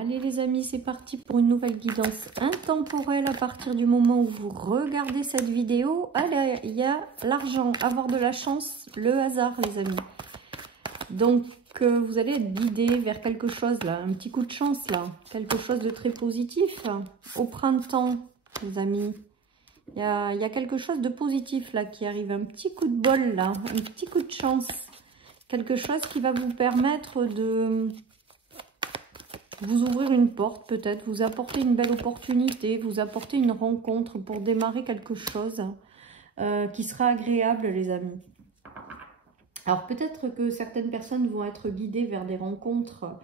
Allez les amis, c'est parti pour une nouvelle guidance intemporelle à partir du moment où vous regardez cette vidéo. Allez, il y a l'argent, avoir de la chance, le hasard les amis. Donc vous allez être guidé vers quelque chose là, un petit coup de chance là, quelque chose de très positif. Au printemps les amis, il y a quelque chose de positif là qui arrive, un petit coup de bol là, un petit coup de chance. Quelque chose qui va vous permettre de vous ouvrir une porte peut-être, vous apporter une belle opportunité, vous apporter une rencontre pour démarrer quelque chose qui sera agréable les amis. Alors peut-être que certaines personnes vont être guidées vers des rencontres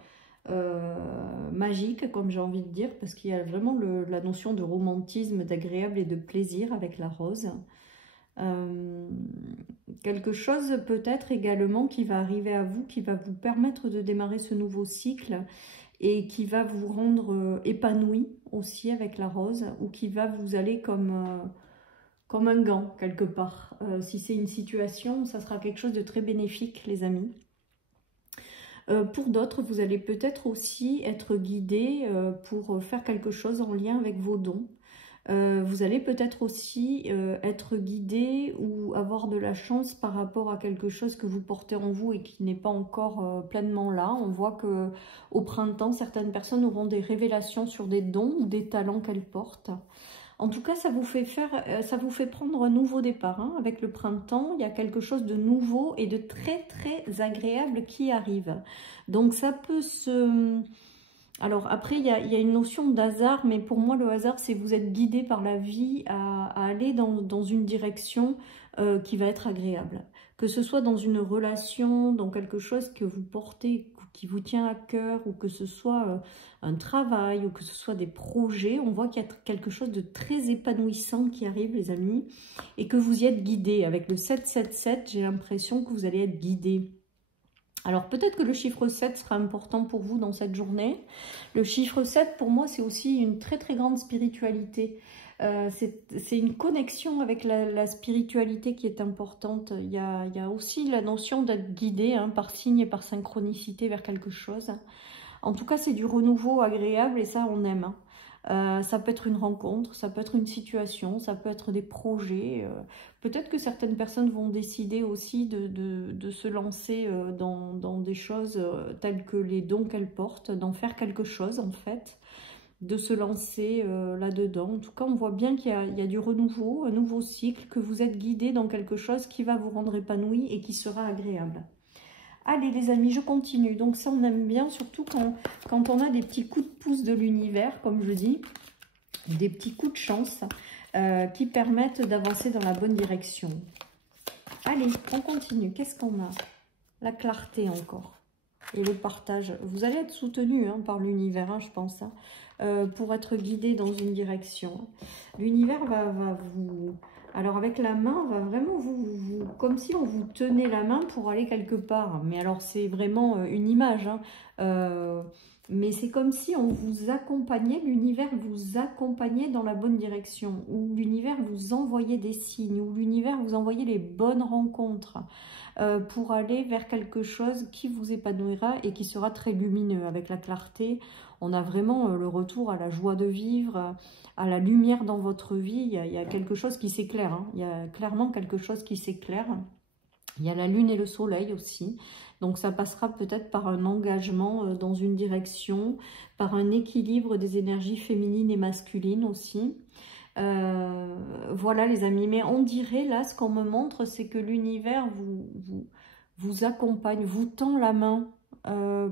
magiques, comme j'ai envie de dire, parce qu'il y a vraiment la notion de romantisme, d'agréable et de plaisir avec la rose. Quelque chose peut-être également qui va arriver à vous, qui va vous permettre de démarrer ce nouveau cycle et qui va vous rendre épanoui aussi avec la rose, ou qui va vous aller comme un gant quelque part. Si c'est une situation, ça sera quelque chose de très bénéfique les amis. Pour d'autres, vous allez peut-être aussi être guidé pour faire quelque chose en lien avec vos dons. Vous allez peut-être aussi être guidé ou avoir de la chance par rapport à quelque chose que vous portez en vous et qui n'est pas encore pleinement là. On voit que au printemps, certaines personnes auront des révélations sur des dons ou des talents qu'elles portent. En tout cas, ça vous fait prendre un nouveau départ. Hein. Avec le printemps, il y a quelque chose de nouveau et de très très agréable qui arrive. Donc ça peut se... Alors après, il y a une notion d'hasard, mais pour moi, le hasard, c'est vous êtes guidé par la vie à aller dans une direction qui va être agréable. Que ce soit dans une relation, dans quelque chose que vous portez, qui vous tient à cœur, ou que ce soit un travail, ou que ce soit des projets, on voit qu'il y a quelque chose de très épanouissant qui arrive, les amis, et que vous y êtes guidé. Avec le 777, j'ai l'impression que vous allez être guidé. Alors peut-être que le chiffre 7 sera important pour vous dans cette journée. Le chiffre 7 pour moi c'est aussi une très très grande spiritualité. C'est une connexion avec la spiritualité qui est importante. Il y a aussi la notion d'être guidé hein, par signe et par synchronicité vers quelque chose. En tout cas c'est du renouveau agréable et ça on aime. Hein. Ça peut être une rencontre, ça peut être une situation, ça peut être des projets. Peut-être que certaines personnes vont décider aussi de se lancer dans des choses telles que les dons qu'elles portent, d'en faire quelque chose en fait, de se lancer là-dedans. En tout cas, on voit bien qu'il y a du renouveau, un nouveau cycle, que vous êtes guidé dans quelque chose qui va vous rendre épanoui et qui sera agréable. Allez les amis, je continue. Donc ça, on aime bien, surtout quand on a des petits coups de pouce de l'univers, comme je dis, des petits coups de chance qui permettent d'avancer dans la bonne direction. Allez, on continue. Qu'est-ce qu'on a? La clarté encore. Et le partage. Vous allez être soutenu hein, par l'univers, hein, je pense, hein, pour être guidé dans une direction. L'univers va vous... Alors avec la main, va vraiment comme si on vous tenait la main pour aller quelque part. Mais alors c'est vraiment une image. Hein. Mais c'est comme si on vous accompagnait, l'univers vous accompagnait dans la bonne direction. Ou l'univers vous envoyait des signes. Ou l'univers vous envoyait les bonnes rencontres. Pour aller vers quelque chose qui vous épanouira et qui sera très lumineux. Avec la clarté, on a vraiment le retour à la joie de vivre, à la lumière dans votre vie. Il y a quelque chose qui s'éclaire. Hein. Il y a clairement quelque chose qui s'éclaire. Il y a la lune et le soleil aussi. Donc ça passera peut-être par un engagement dans une direction, par un équilibre des énergies féminines et masculines aussi. Voilà les amis, mais on dirait là, ce qu'on me montre, c'est que l'univers vous accompagne, vous tend la main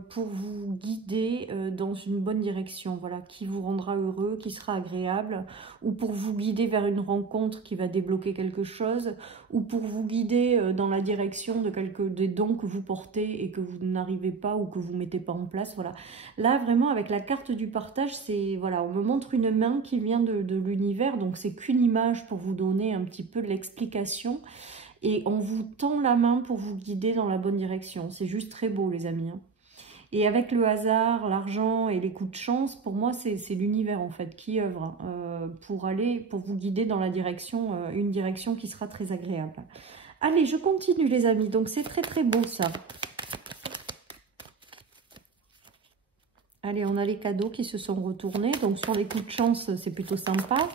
pour vous guider dans une bonne direction, voilà, qui vous rendra heureux, qui sera agréable, ou pour vous guider vers une rencontre qui va débloquer quelque chose, ou pour vous guider dans la direction des dons que vous portez et que vous n'arrivez pas ou que vous ne mettez pas en place, voilà. Là, vraiment, avec la carte du partage, c'est, voilà, on me montre une main qui vient de l'univers, donc c'est qu'une image pour vous donner un petit peu de l'explication. Et on vous tend la main pour vous guider dans la bonne direction. C'est juste très beau, les amis. Hein. Et avec le hasard, l'argent et les coups de chance, pour moi, c'est l'univers, en fait, qui œuvre pour vous guider dans la direction, une direction qui sera très agréable. Allez, je continue, les amis. Donc, c'est très, très beau, ça. Allez, on a les cadeaux qui se sont retournés. Donc, sur les coups de chance, c'est plutôt sympa.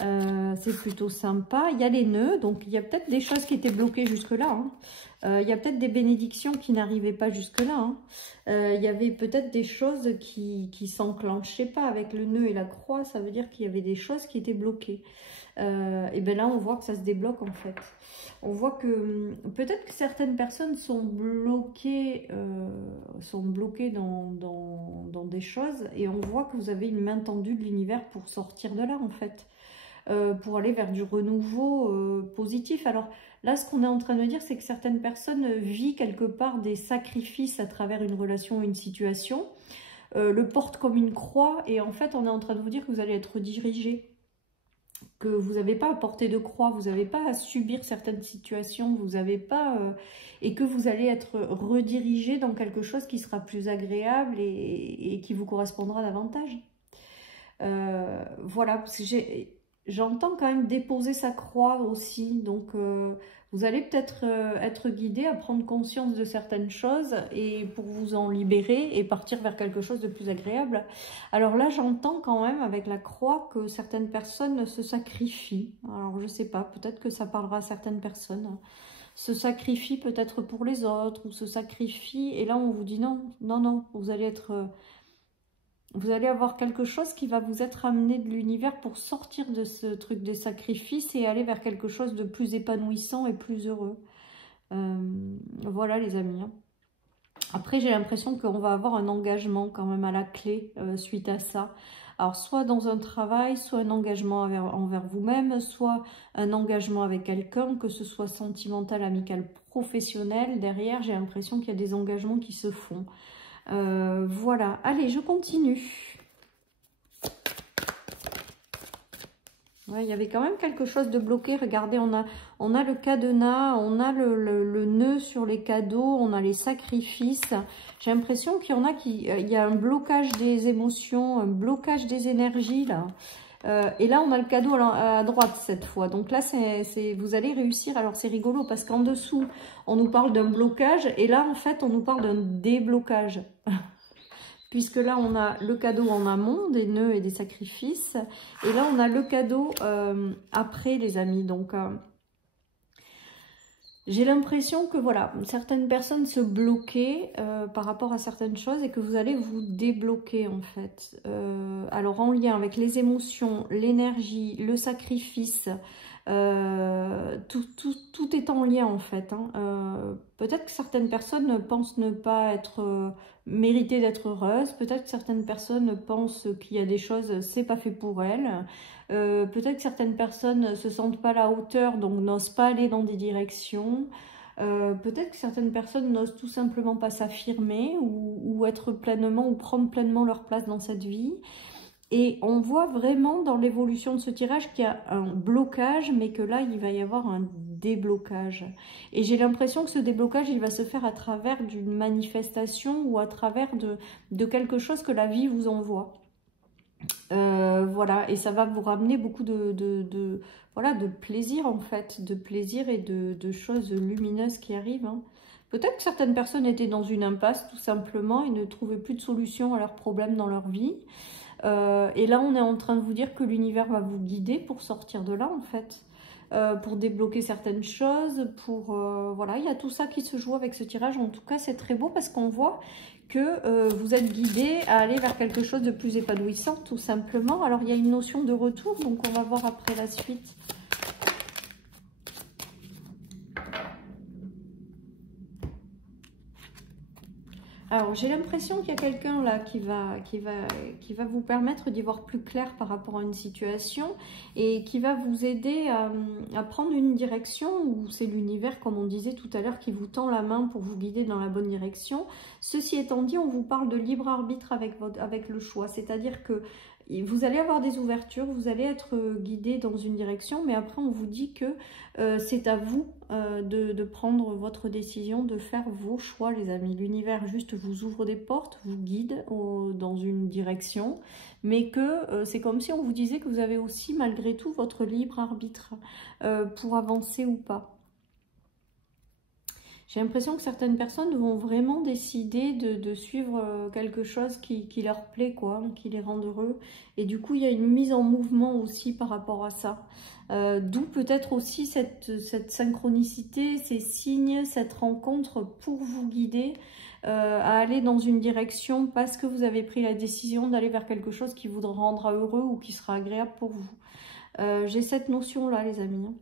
C'est plutôt sympa. Il y a les nœuds. Donc, il y a peut-être des choses qui étaient bloquées jusque-là. Hein. Il y a peut-être des bénédictions qui n'arrivaient pas jusque-là. Hein. Il y avait peut-être des choses qui s'enclenchaient pas avec le nœud et la croix. Ça veut dire qu'il y avait des choses qui étaient bloquées. Et bien là, on voit que ça se débloque en fait. On voit que peut-être que certaines personnes sont bloquées dans des choses. Et on voit que vous avez une main tendue de l'univers pour sortir de là en fait. Pour aller vers du renouveau positif. Alors là, ce qu'on est en train de dire, c'est que certaines personnes vivent quelque part des sacrifices à travers une relation ou une situation, le portent comme une croix, et en fait, on est en train de vous dire que vous allez être dirigé, que vous n'avez pas à porter de croix, vous n'avez pas à subir certaines situations, vous n'avez pas... et que vous allez être redirigé dans quelque chose qui sera plus agréable et qui vous correspondra davantage. Voilà, parce que j'entends quand même déposer sa croix aussi, donc vous allez peut-être être guidé à prendre conscience de certaines choses et pour vous en libérer et partir vers quelque chose de plus agréable. Alors là, j'entends quand même avec la croix que certaines personnes se sacrifient. Alors je sais pas, peut-être que ça parlera à certaines personnes. Se sacrifient peut-être pour les autres ou se sacrifient et là on vous dit non, non, non, vous allez être... Vous allez avoir quelque chose qui va vous être amené de l'univers pour sortir de ce truc des sacrifices et aller vers quelque chose de plus épanouissant et plus heureux. Voilà les amis. Après, j'ai l'impression qu'on va avoir un engagement quand même à la clé suite à ça. Alors, soit dans un travail, soit un engagement envers vous-même, soit un engagement avec quelqu'un, que ce soit sentimental, amical, professionnel. Derrière, j'ai l'impression qu'il y a des engagements qui se font. Voilà, allez, je continue. Ouais, il y avait quand même quelque chose de bloqué. Regardez, on a le cadenas, on a le nœud sur les cadeaux, on a les sacrifices. J'ai l'impression qu'il y en a il y a un blocage des émotions, un blocage des énergies là. Et là, on a le cadeau à droite cette fois. Donc là, vous allez réussir. Alors, c'est rigolo parce qu'en dessous, on nous parle d'un blocage. Et là, en fait, on nous parle d'un déblocage. Puisque là, on a le cadeau en amont, des nœuds et des sacrifices. Et là, on a le cadeau après, les amis. Donc, j'ai l'impression que, voilà, certaines personnes se bloquaient par rapport à certaines choses et que vous allez vous débloquer, en fait. Alors, en lien avec les émotions, l'énergie, le sacrifice, tout est en lien, en fait. Hein. Peut-être que certaines personnes pensent ne pas être méritées d'être heureuses. Peut-être que certaines personnes pensent qu'il y a des choses, c'est pas fait pour elles. Peut-être que certaines personnes ne se sentent pas à la hauteur, donc n'osent pas aller dans des directions. Peut-être que certaines personnes n'osent tout simplement pas s'affirmer ou être pleinement ou prendre pleinement leur place dans cette vie. Et on voit vraiment dans l'évolution de ce tirage qu'il y a un blocage, mais que là, il va y avoir un déblocage. Et j'ai l'impression que ce déblocage, il va se faire à travers d'une manifestation ou à travers de quelque chose que la vie vous envoie. Voilà, et ça va vous ramener beaucoup voilà, de plaisir en fait, de plaisir et de choses lumineuses qui arrivent. Hein. Peut-être que certaines personnes étaient dans une impasse tout simplement et ne trouvaient plus de solution à leurs problèmes dans leur vie. Et là, on est en train de vous dire que l'univers va vous guider pour sortir de là en fait. Pour débloquer certaines choses, voilà, il y a tout ça qui se joue avec ce tirage. En tout cas, c'est très beau parce qu'on voit que vous êtes guidé à aller vers quelque chose de plus épanouissant, tout simplement. Alors, il y a une notion de retour, donc on va voir après la suite. Alors, j'ai l'impression qu'il y a quelqu'un là qui va vous permettre d'y voir plus clair par rapport à une situation et qui va vous aider à prendre une direction où c'est l'univers, comme on disait tout à l'heure, qui vous tend la main pour vous guider dans la bonne direction. Ceci étant dit, on vous parle de libre arbitre avec le choix, c'est-à-dire que vous allez avoir des ouvertures, vous allez être guidé dans une direction, mais après on vous dit que c'est à vous de prendre votre décision, de faire vos choix les amis. L'univers juste vous ouvre des portes, vous guide dans une direction, mais que c'est comme si on vous disait que vous avez aussi malgré tout votre libre arbitre pour avancer ou pas. J'ai l'impression que certaines personnes vont vraiment décider de suivre quelque chose qui leur plaît, quoi, qui les rend heureux. Et du coup, il y a une mise en mouvement aussi par rapport à ça. D'où peut-être aussi cette synchronicité, ces signes, cette rencontre pour vous guider à aller dans une direction parce que vous avez pris la décision d'aller vers quelque chose qui vous rendra heureux ou qui sera agréable pour vous. J'ai cette notion-là, les amis.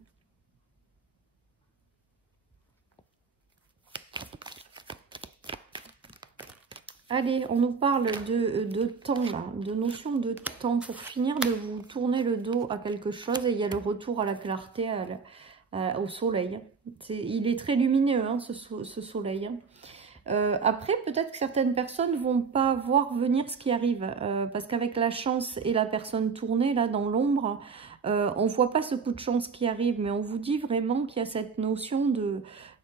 Allez, on nous parle de temps, là, de notion de temps pour finir de vous tourner le dos à quelque chose. Et il y a le retour à la clarté, au soleil. Il est très lumineux, hein, ce soleil. Après, peut-être que certaines personnes ne vont pas voir venir ce qui arrive. Parce qu'avec la chance et la personne tournée, là, dans l'ombre, on ne voit pas ce coup de chance qui arrive. Mais on vous dit vraiment qu'il y a cette notion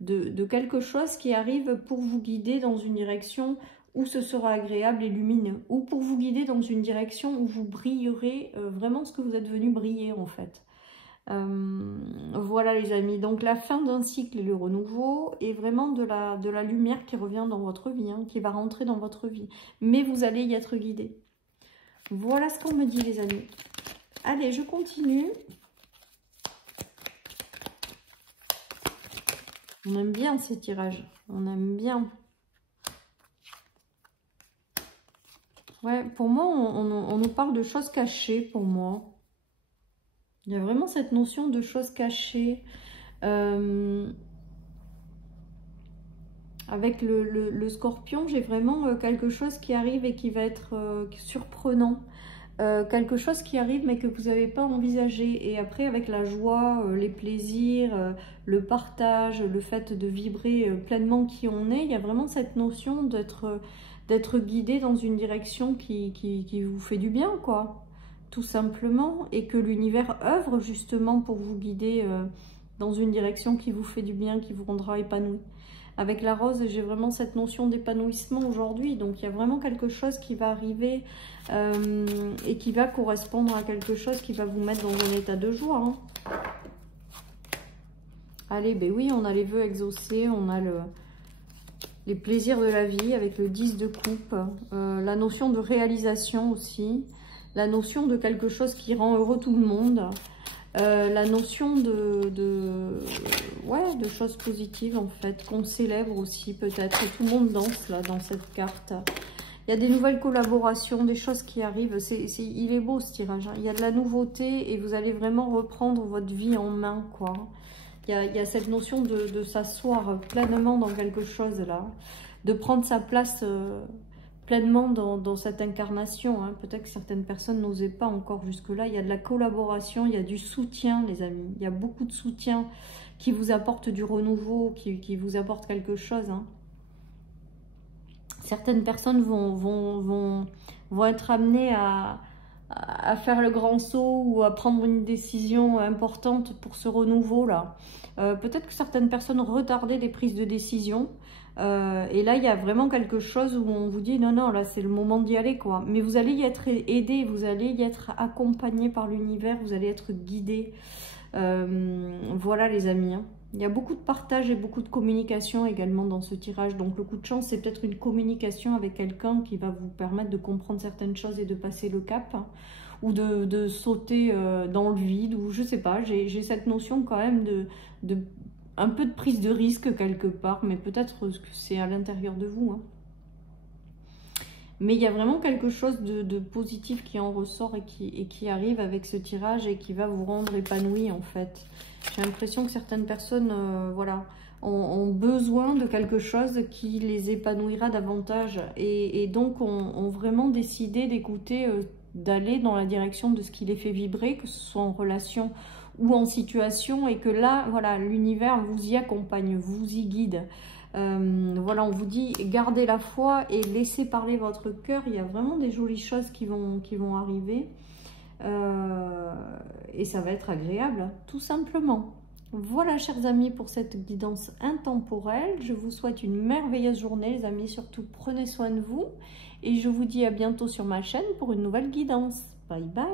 de quelque chose qui arrive pour vous guider dans une direction où ce sera agréable et lumineux, ou pour vous guider dans une direction où vous brillerez vraiment ce que vous êtes venu briller en fait. Voilà les amis, donc la fin d'un cycle et le renouveau, et vraiment de la lumière qui revient dans votre vie, hein, qui va rentrer dans votre vie, mais vous allez y être guidé. Voilà ce qu'on me dit les amis. Allez, je continue. On aime bien ces tirages, on aime bien. Ouais, pour moi, on nous parle de choses cachées, pour moi. Il y a vraiment cette notion de choses cachées. Avec le scorpion, j'ai vraiment quelque chose qui arrive et qui va être surprenant. Quelque chose qui arrive mais que vous n'avez pas envisagé. Et après, avec la joie, les plaisirs, le partage, le fait de vibrer pleinement qui on est, il y a vraiment cette notion d'être guidé dans une direction qui vous fait du bien, quoi, tout simplement, et que l'univers œuvre justement pour vous guider dans une direction qui vous fait du bien, qui vous rendra épanoui. Avec la rose, j'ai vraiment cette notion d'épanouissement aujourd'hui, donc il y a vraiment quelque chose qui va arriver et qui va correspondre à quelque chose qui va vous mettre dans un état de joie, hein. Allez, ben oui, on a les vœux exaucés, on a les plaisirs de la vie avec le 10 de coupe, la notion de réalisation aussi, la notion de quelque chose qui rend heureux tout le monde, la notion de choses positives en fait, qu'on célèbre aussi peut-être, tout le monde danse là dans cette carte. Il y a des nouvelles collaborations, des choses qui arrivent, il est beau ce tirage, hein. Il y a de la nouveauté et vous allez vraiment reprendre votre vie en main, quoi. Il y a cette notion de s'asseoir pleinement dans quelque chose là, de prendre sa place pleinement dans cette incarnation, hein. Peut-être que certaines personnes n'osaient pas encore jusque-là. Il y a de la collaboration, il y a du soutien les amis. Il y a beaucoup de soutien qui vous apporte du renouveau, qui vous apporte quelque chose, hein. Certaines personnes vont être amenées à faire le grand saut ou à prendre une décision importante pour ce renouveau-là. Peut-être que certaines personnes retardaient des prises de décision. Et là, il y a vraiment quelque chose où on vous dit non, non, là, c'est le moment d'y aller, quoi. Mais vous allez y être aidé, vous allez y être accompagné par l'univers, vous allez être guidé. Voilà, les amis, hein. Il y a beaucoup de partage et beaucoup de communication également dans ce tirage. Donc, le coup de chance, c'est peut-être une communication avec quelqu'un qui va vous permettre de comprendre certaines choses et de passer le cap, hein, ou de sauter dans le vide, ou je sais pas. J'ai cette notion quand même de un peu de prise de risque quelque part, mais peut-être que c'est à l'intérieur de vous, hein. Mais il y a vraiment quelque chose de positif qui en ressort et qui arrive avec ce tirage et qui va vous rendre épanoui en fait. J'ai l'impression que certaines personnes voilà, ont besoin de quelque chose qui les épanouira davantage et donc ont vraiment décidé d'écouter, d'aller dans la direction de ce qui les fait vibrer, que ce soit en relation ou en situation, et que là, voilà, l'univers vous y accompagne, vous y guide. Voilà, on vous dit, gardez la foi et laissez parler votre cœur. Il y a vraiment des jolies choses qui vont arriver. Et ça va être agréable, tout simplement. Voilà, chers amis, pour cette guidance intemporelle. Je vous souhaite une merveilleuse journée, les amis. Surtout, prenez soin de vous. Et je vous dis à bientôt sur ma chaîne pour une nouvelle guidance. Bye bye.